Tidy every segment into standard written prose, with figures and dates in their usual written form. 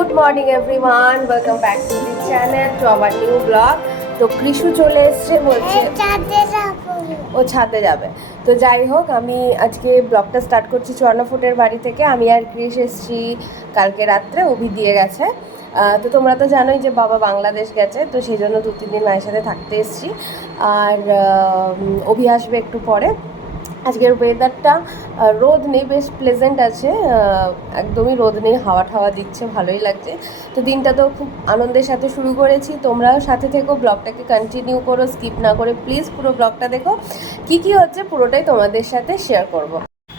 Good morning everyone, welcome back to the channel to our new blog. তো কৃষু চলে এসছে, বলছে ও ছাদে যাবে। তো যাই হোক, আমি আজকে ব্লগটা স্টার্ট করছি 54 ফুটের বাড়ি থেকে। আমি আর কৃষ এসছি কালকে রাত্রে, অভি দিয়ে গেছে। তো তোমরা তো জানোই যে বাবা বাংলাদেশ গেছে, তো সেই জন্য 2-3 দিন মায়ের সাথে থাকতে এসছি। আর অভি আসবে একটু পরে। আজকের ওয়েদারটা রোদ নেই, বেশ প্লেজেন্ট আছে, একদমই রোদ নেই, হাওয়া ঠাওয়া দিচ্ছে, ভালোই লাগছে। তো দিনটা তো খুব আনন্দের সাথে শুরু করেছি। তোমরাও সাথে থেকো, ব্লগটাকে কন্টিনিউ করো, স্কিপ না করে প্লিজ পুরো ব্লগটা দেখো। কি কি হচ্ছে পুরোটাই তোমাদের সাথে শেয়ার করব।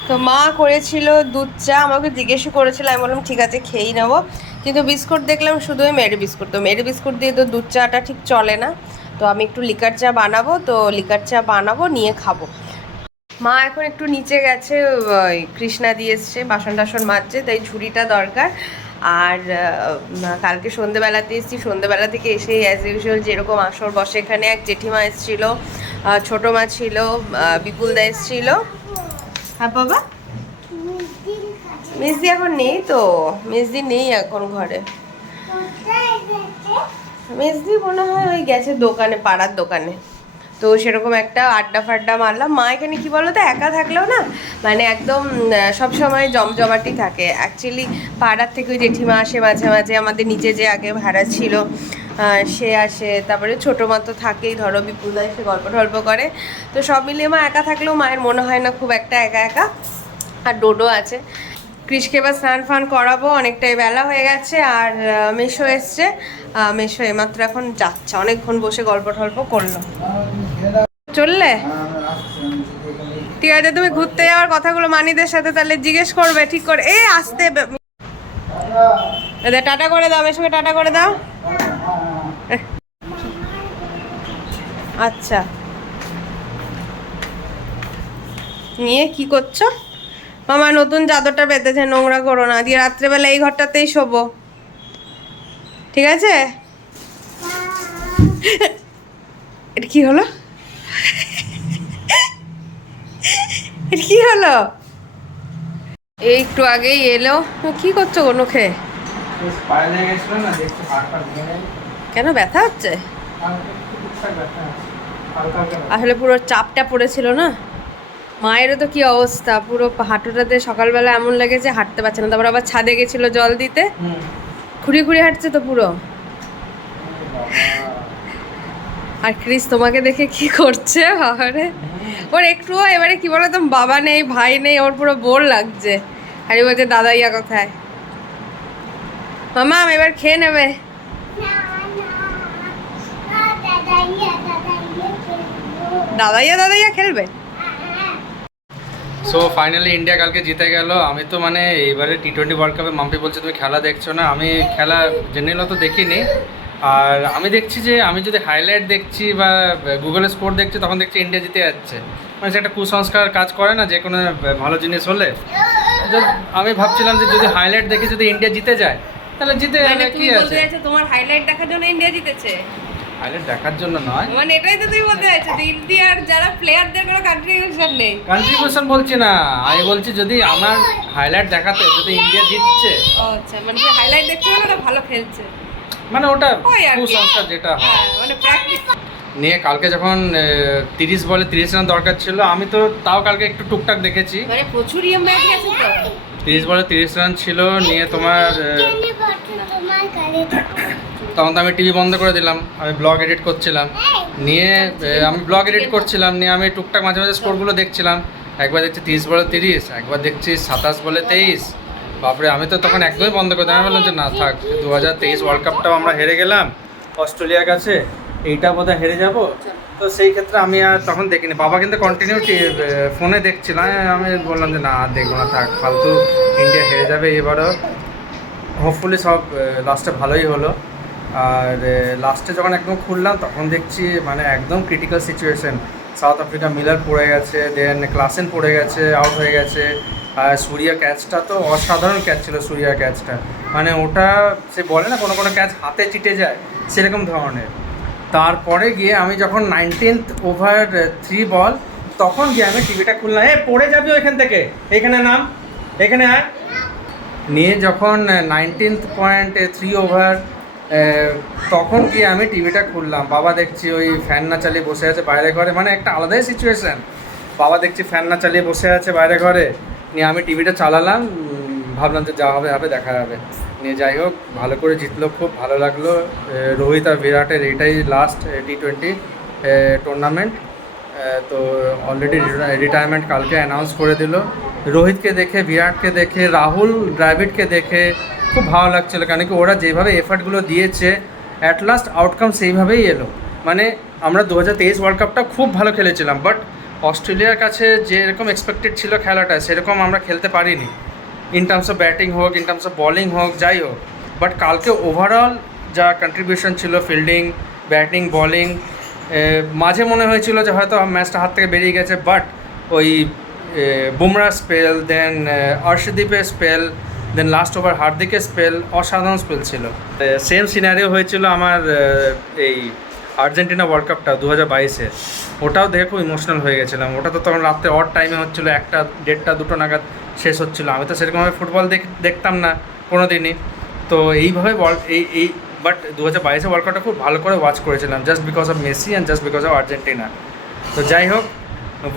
তো মা করেছিল দুধ চা, আমাকে জিজ্ঞেসও করেছিল, আমি বললাম ঠিক আছে খেয়েই নেবো। কিন্তু বিস্কুট দেখলাম শুধুই মেরি বিস্কুট, তো মেরি বিস্কুট দিয়ে তো দুধ চাটা ঠিক চলে না। তো আমি একটু লিকার চা বানাবো, তো লিকার চা বানাবো, নিয়ে খাবো। মা এখন একটু নিচে গেছে, কৃষ্ণা দিয়ে এসছে, বাসন টাসন মাজছে, তাই ঝুড়িটা দরকার। আর কালকে সন্ধেবেলাতে এসেছি, সন্ধেবেলা থেকে এসে অ্যাজ ইউজুয়াল যেরকম আসর বসে, এখানে এক জেঠিমা এসেছিলো, ছোটো মা ছিল, বিপুলদা এসেছিল। হ্যাঁ বাবা, মেজদি এখন নেই, তো মেজদি নেই এখন ঘরে। মেজদি মনে হয় ওই গেছে দোকানে, পাড়ার দোকানে। তো সেরকম একটা আড্ডা ফাড্ডা মারলাম। মা এখানে কী বলো তো, একা থাকলেও না মানে একদম সব সময় জমজমাটি থাকে। অ্যাকচুয়ালি পাড়ার থেকে ওই জেঠিমা আসে মাঝে মাঝে, আমাদের নিচে যে আগে ভাড়া ছিল সে আসে, তারপরে ছোটো মা তো থাকেই, ধরো বিপুলদা এসে গল্প টল্প করে। তো সব মিলিয়ে মা একা থাকলেও মায়ের মনে হয় না খুব একটা একা একা। আর ডোডো আছে। কৃষকে এবার স্নান ফান করাবো, অনেকটাই বেলা হয়ে গেছে। আর মেশো এসছে, মেশো এমাত্র এখন যাচ্ছে, অনেকক্ষণ বসে গল্প টল্প করলো। চললে ঠিক আছে, তুমি ঘুরতে যাওয়ার কথাগুলো মানিদের সাথে তাহলে জিজ্ঞেস করবে ঠিক করে। এই আসতে টাটা করে দাও, মেশোকে টাটা করে দাও। আচ্ছা, নিয়ে কি করছো? মামা নতুন চাদরটা পেতেছে, নোংরা করো না, দিয়ে রাত্রেবেলা এই ঘরটাতেই শোবো, ঠিক আছে? এটা কি হলো? এটা কি হলো? এই একটু আগেই এলো, কি করছো কোনো খেয়ে? কেন ব্যথা হচ্ছে? আসলে পুরো চাপটা পড়েছিল না। মায়েরও তো কি অবস্থা, পুরো হাঁটুটাতে সকালবেলা এমন লেগেছে হাঁটতে পারছে না। তারপর আবার ছাদে গেছিল জল দিতে, ঘুরিয়ে ঘুরিয়ে হাঁটছে তো পুরো। আর ক্রিস তোমাকে দেখে কি করছে বাবারে, ওর একটুও এবারে কি বলো তো, বাবা নেই ভাই নেই, ওর পুরো বোর লাগছে। আর বলছে দাদাইয়া কোথায়? মামা এবার খেয়ে নেবে। দাদাইয়া দাদাইয়া খেলবে। সো ফাইনালি ইন্ডিয়া কালকে জিতে গেল। আমি তো মানে এবারে টি20 ওয়ার্ল্ড কাপে মাম্পি বলছে তুমি খেলা দেখছো না, আমি খেলা জেনারেল তো দেখিনি। আর আমি দেখছি যে আমি যদি হাইলাইট দেখছি বা গুগলে স্কোর দেখছি, তখন দেখছি ইন্ডিয়া জিতে যাচ্ছে। মানে সে একটা কুসংস্কার কাজ করে না যে কোনো ভালো জিনিস হলে। আমি ভাবছিলাম যে যদি হাইলাইট দেখে যদি ইন্ডিয়া জিতে যায় তাহলে জিতে যাবে, কি আছে? তোমার হাইলাইট দেখার জন্য ইন্ডিয়া জিতেছে? হাইলাইট দেখার জন্য নয়, মানে এটাই তো তুমি বলতে চাইছো যে ইন্ডিয়ার যারা প্লেয়ারদের কোনো কন্ট্রিবিউশন নেই। কন্ট্রিবিউশন বলছি না, আমি বলছি যদি আমার হাইলাইট দেখাতে যদি ইন্ডিয়া জিতছে। আচ্ছা, মানে হাইলাইট দেখছো না, ওরা ভালো খেলছে, মানে ওটা কুসংস্কার যেটা হয়। মানে প্র্যাকটিস নিয়ে কালকে যখন 30 বলে 30 রান দরকার ছিল, আমি তো তাও কালকে একটু টুকটাক দেখেছি। মানে প্রচুর ইয়ে ম্যাচ গেছে তো। 30 বলে 30 রান ছিল, নিয়ে তোমার তখন তো আমি টিভি বন্ধ করে দিলাম, আমি ব্লগ এডিট করছিলাম। নিয়ে নিয়ে আমি টুকটাক মাঝে মাঝে স্কোরগুলো দেখছিলাম। একবার দেখছি 30 বলে 30, একবার দেখছি 27 বলে 23। বাপরে, আমি তো তখন একদমই বন্ধ করে দিলাম। আমি বললাম যে না থাক, 2023 ওয়ার্ল্ড কাপটাও আমরা হেরে গেলাম অস্ট্রেলিয়ার কাছে, এইটা বোধহয় হেরে যাব। তো সেই ক্ষেত্রে আমি আর তখন দেখিনি। বাবা কিন্তু কন্টিনিউ ফোনে দেখছিল, আমি বললাম যে না আর দেখবো না, থাক, ফালতু ইন্ডিয়া হেরে যাবে এবারও। হোপফুলি সব লাস্টে ভালোই হলো। আর লাস্টে যখন একদম খুললাম তখন দেখছি মানে একদম critical situation. South Africa Miller পড়ে গেছে, দেন ক্লাসেন পড়ে গেছে, আউট হয়ে গেছে। আর সূর্যা ক্যাচটা তো অসাধারণ ক্যাচ ছিল, সূর্যা ক্যাচটা মানে ওটা সে বলে না কোনো কোনো ক্যাচ হাতে চিটে যায়, সেরকম ধরনের। তারপরে গিয়ে আমি যখন 19th ওভার 3 বল, তখন গিয়ে আমি টিভিটা খুললাম। পড়ে যাবি ওইখান থেকে, এখানে নাম, এখানে আয়, নিয়ে যখন 19.3 ওভার তখন গিয়ে আমি টিভিটা খুললাম, বাবা দেখছি ওই ফ্যান না চালিয়ে বসে আছে বাইরে ঘরে, মানে একটা আলাদাই সিচুয়েশান। বাবা দেখছি ফ্যান না চালিয়ে বসে আছে বাইরে ঘরে, নিয়ে আমি টিভিটা চালালাম, ভাবলাম যে যা হবে হবে, দেখা যাবে। নিয়ে যাই হোক, ভালো করে জিতলো, খুব ভালো লাগলো। রোহিত আর বিরাটের এইটাই লাস্ট T20 টুর্নামেন্ট। তো অলরেডি রিটায়ারমেন্ট কালকে অ্যানাউন্স করে দিল। রোহিতকে দেখে, বিরাটকে দেখে, রাহুল দ্রাবিড়কে দেখে খুব ভালো লাগছিলো, কেন কি ওরা যেভাবে এফার্টগুলো দিয়েছে অ্যাট লাস্ট আউটকাম সেইভাবেই এলো। মানে আমরা 2023 ওয়ার্ল্ড কাপটা খুব ভালো খেলেছিলাম, বাট অস্ট্রেলিয়ার কাছে যেরকম এক্সপেক্টেড ছিল খেলাটা, সেরকম আমরা খেলতে পারিনি। ইন টার্মস অফ ব্যাটিং হোক, ইন টার্মস অফ বলিং হোক, যাই হোক। বাট কালকে ওভারঅল যা কন্ট্রিবিউশন ছিল, ফিল্ডিং, ব্যাটিং, বলিং, মাঝে মনে হয়েছিল যে হয়তো ম্যাচটা হাত থেকে বেরিয়ে গেছে, বাট ওই বুমরা স্পেল, দেন অর্শদীপের স্পেল, দেন লাস্ট ওভার হার্দিকের স্পেল, অসাধারণ স্পেল ছিল। সেম সিনারিও হয়েছিল আমার এই আর্জেন্টিনা ওয়ার্ল্ড কাপটা 2022-এ, ওটাও দেখে খুব ইমোশনাল হয়ে গেছিলাম। ওটা তো তখন রাত্রে অড টাইমে হচ্ছিলো, 1টা, 1:30, 2টো নাগাদ শেষ হচ্ছিলো। আমি তো সেরকমভাবে ফুটবল দেখতাম না কোনো দিনই। তো এইভাবে বাট 2022-এ ওয়ার্ল্ড কাপটা খুব ভালো করে ওয়াচ করেছিলাম, just because of Messi and just because of Argentina. তো যাই হোক,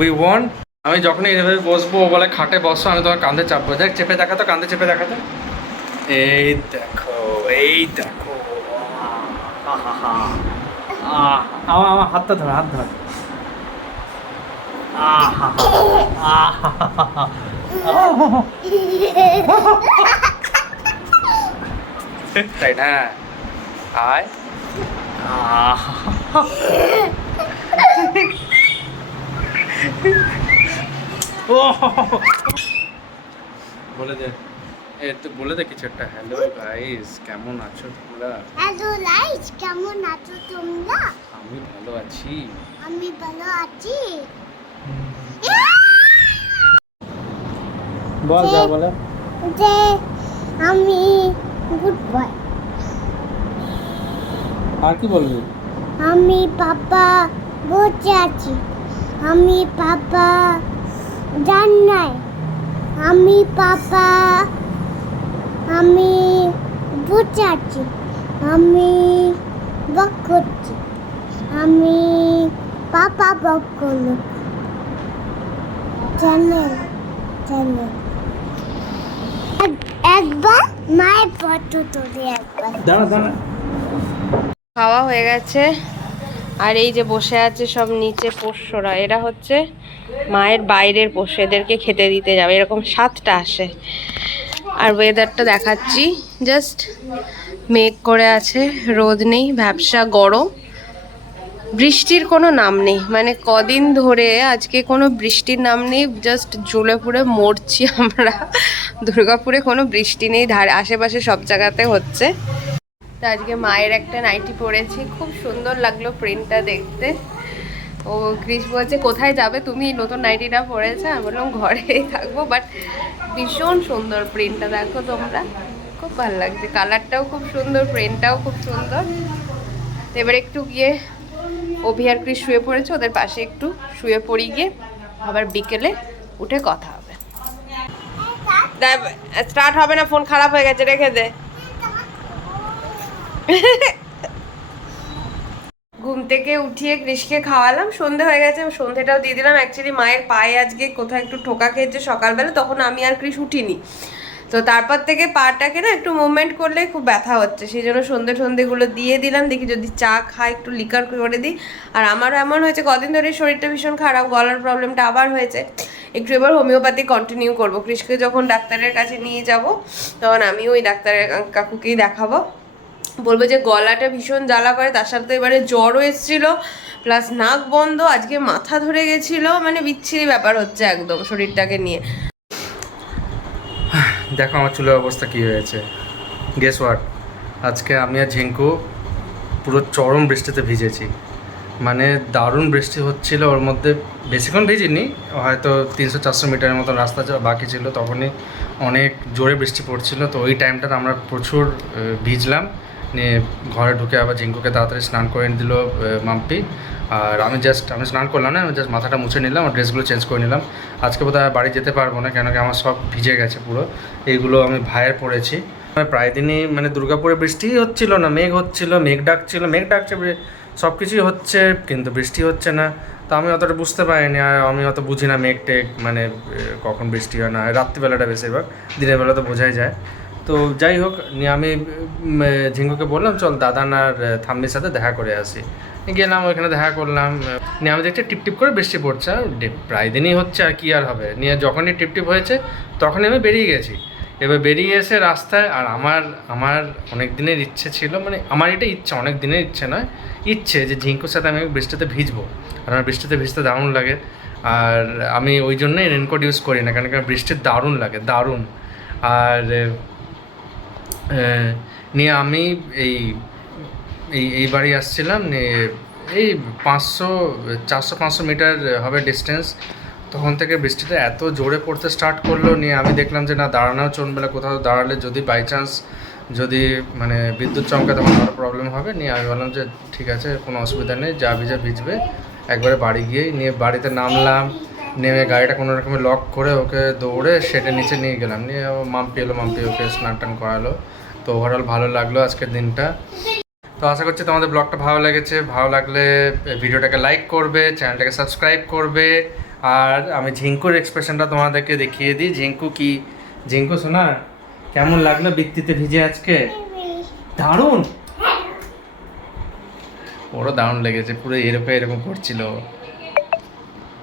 উই ওয়ান। আমি যখনই এইভাবে বসবো, ও বলে খাটে বসো, আমি তোমার কাঁধে চাপবো। দেখ, চেপে দেখাতো, কাঁধে চেপে দেখাতো। এই দেখো, এই দেখো, আমার হাতটা ধর, হাত ধর। তাই না? আয়। বলে দে, তো বলে দে কিছু একটা। হ্যালো গাইস, কেমন আছো তোমরা? হ্যালো গাইস, কেমন আছো তোমরা? আমি ভালো আছি। আমি ভালো আছি। বল, যা বলে। যে আমি গুড বয়। আর কি বলবি? আমি পাপা বসে আছি। আমি পাপা জানাই। আমি পাপা, আমি বসে আছি। আমি বক করছি। আমি পাপা বক করলো। চ্যানেল একবার মায়ের ফটো তুলি একবার। দাঁড়া দাঁড়া। খাওয়া হয়ে গেছে, আর এই যে বসে আছে সব নিচে পোষ্যরা, এরা হচ্ছে মায়ের বাইরের পোষ্য, এদেরকে খেতে দিতে যাবে। এরকম 7টা আসে। আর ওয়েদারটা দেখাচ্ছি, জাস্ট মেঘ করে আছে, রোদ নেই, ভ্যাপসা গরম, বৃষ্টির কোনো নাম নেই। মানে কদিন ধরে আজকে কোনো বৃষ্টির নাম নেই, জাস্ট জ্বলে পুড়ে মরছি আমরা। দুর্গাপুরে কোনো বৃষ্টি নেই, আশেপাশে সব জায়গাতে হচ্ছে। তো আজকে মায়ের একটা নাইটি পরেছি, খুব সুন্দর লাগলো প্রিন্টটা দেখতে। ও ক্রিস বলছে কোথায় যাবে তুমি, নতুন নাইটিটা পরেছে? আমি বললাম ঘরেই থাকবো, বাট ভীষণ সুন্দর প্রিন্টটা, দেখো তোমরা, খুব ভালো লাগছে। কালারটাও খুব সুন্দর, প্রিন্টটাও খুব সুন্দর। এবার একটু গিয়ে অভি আর ক্রিস শুয়ে পড়েছে, ওদের পাশে একটু শুয়ে পড়ি গিয়ে, আবার বিকেলে উঠে কথা হবে। স্টার্ট হবে না, ফোন খারাপ হয়ে গেছে, রেখে দে। ঘুম থেকে উঠিয়ে কৃষকে খাওয়ালাম, সন্ধে হয়ে গেছে, সন্ধেটাও দিয়ে দিলাম। অ্যাকচুয়ালি মায়ের পায়ে আজকে কোথাও একটু ঠোকা খেয়েছে সকালবেলা, তখন আমি আর কৃষ উঠিনি। তো তারপর থেকে পাটাকে না একটু মুভমেন্ট করলে খুব ব্যথা হচ্ছে, সেই জন্য সন্ধেগুলো দিয়ে দিলাম। দেখি যদি চা খায়, একটু লিকার করে দিই। আর আমারও এমন হয়েছে কদিন ধরে শরীরটা ভীষণ খারাপ, গলার প্রবলেমটা আবার হয়েছে। একটু এবার হোমিওপ্যাথি কন্টিনিউ করবো। কৃষকে যখন ডাক্তারের কাছে নিয়ে যাব, তখন আমিও ওই ডাক্তারের কাকুকেই দেখাবো, বলবো যে গলাটা ভীষণ জ্বালা করে, তার সাথে এবারে জ্বরও এসেছিলো, প্লাস নাক বন্ধ, আজকে মাথা ধরে গেছিলো, মানে বিচ্ছিরি ব্যাপার হচ্ছে একদম শরীরটাকে নিয়ে। দেখো আমার চুলের অবস্থা কী হয়েছে। গেস হোয়াট, আজকে আমি আর ঝিঙ্কু পুরো চরম বৃষ্টিতে ভিজেছি। মানে দারুণ বৃষ্টি হচ্ছিল, ওর মধ্যে বেশিক্ষণ ভিজিনি, হয়তো 300-400 মিটারের মতো রাস্তা বাকি ছিল, তখনই অনেক জোরে বৃষ্টি পড়ছিল। তো ওই টাইমটাতে আমরা প্রচুর ভিজলাম। নিয়ে ঘরে ঢুকে আবার ঝিঙ্কুকে তাড়াতাড়ি স্নান করে দিল মাম্পি, আর আমি স্নান করলাম না, আমি জাস্ট মাথাটা মুছে নিলাম আর ড্রেসগুলো চেঞ্জ করে নিলাম। আজকে বোধহয় বাড়ি যেতে পারবো না, কেন কি আমার সব ভিজে গেছে পুরো। এইগুলো আমি ভাইয়ের পরেছি। প্রায় দিনই মানে দুর্গাপুরে বৃষ্টি হচ্ছিল না, মেঘ হচ্ছিল, মেঘ ডাকছে, সব কিছুই হচ্ছে, কিন্তু বৃষ্টি হচ্ছে না। তো আমি অতটা বুঝতে পারিনি, আর আমি অত বুঝি না মেঘ টেঘ, মানে কখন বৃষ্টি হয় না হয়, রাত্রিবেলাটা বেশিরভাগ, দিনের বেলা তো বোঝাই যায়। তো যাই হোক, নিয়ে আমি ঝিঙ্গুকে বললাম চল দাদান আর থাম্বির সাথে দেখা করে আসি। গেলাম, ওইখানে দেখা করলাম। নিয়ে আমি দেখছি টিপটিপ করে বৃষ্টি পড়ছে, আর প্রায় দিনই হচ্ছে, আর কি আর হবে। নিয়ে যখনই টিপটিপ হয়েছে তখনই আমি বেরিয়ে গেছি। এবার বেরিয়ে এসে রাস্তায়, আর আমার অনেক দিনের ইচ্ছে ছিল, মানে আমার এটা ইচ্ছে, অনেক দিনের ইচ্ছে নয়, ইচ্ছে যে ঝিঙ্কুর সাথে আমি বৃষ্টিতে ভিজবো। আর আমার বৃষ্টিতে ভিজতে দারুণ লাগে, আর আমি ওই জন্যই রেনকোট ইউজ করি না, কারণ বৃষ্টির দারুণ লাগে, দারুণ। আর নিয়ে আমি এই বাড়ি আসছিলাম, নিয়ে এই 400-500 মিটার হবে ডিস্টেন্স। তখন থেকে বৃষ্টিটা এত জোরে পড়তে স্টার্ট করলো, নিয়ে আমি দেখলাম যে না, দাঁড়ানোও চলবে না, কোথাও দাঁড়ালে যদি বাই চান্স যদি মানে বিদ্যুৎ চমকে তখন আরও প্রবলেম হবে। নিয়ে আমি বললাম যে ঠিক আছে, কোনো অসুবিধা নেই, যা ভিজবে, একবারে বাড়ি গিয়েই। নিয়ে বাড়িতে নামলাম, নেমে গাড়িটা কোনো রকমে লক করে ওকে দৌড়ে শেডের নিচে নিয়ে গেলাম। নিয়ে ও মাম্পি ওকে স্নান টান করালো। তো ওভারঅল ভালো লাগলো আজকের দিনটা। তো আশা করছি তোমাদের ব্লগটা ভালো লেগেছে। ভালো লাগলে ভিডিওটাকে লাইক করবে, চ্যানেলটাকে সাবস্ক্রাইব করবে। আর আমি ঝিঙ্কুর এক্সপ্রেশনটা তোমাদেরকে দেখিয়ে দিই। ঝিঙ্কু শোনা, কেমন লাগলো বৃষ্টিতে ভিজে আজকে? দারুণ, ওরও দারুণ লেগেছে, পুরো এরকম করছিল।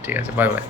ঠিক আছে, বাই বাই।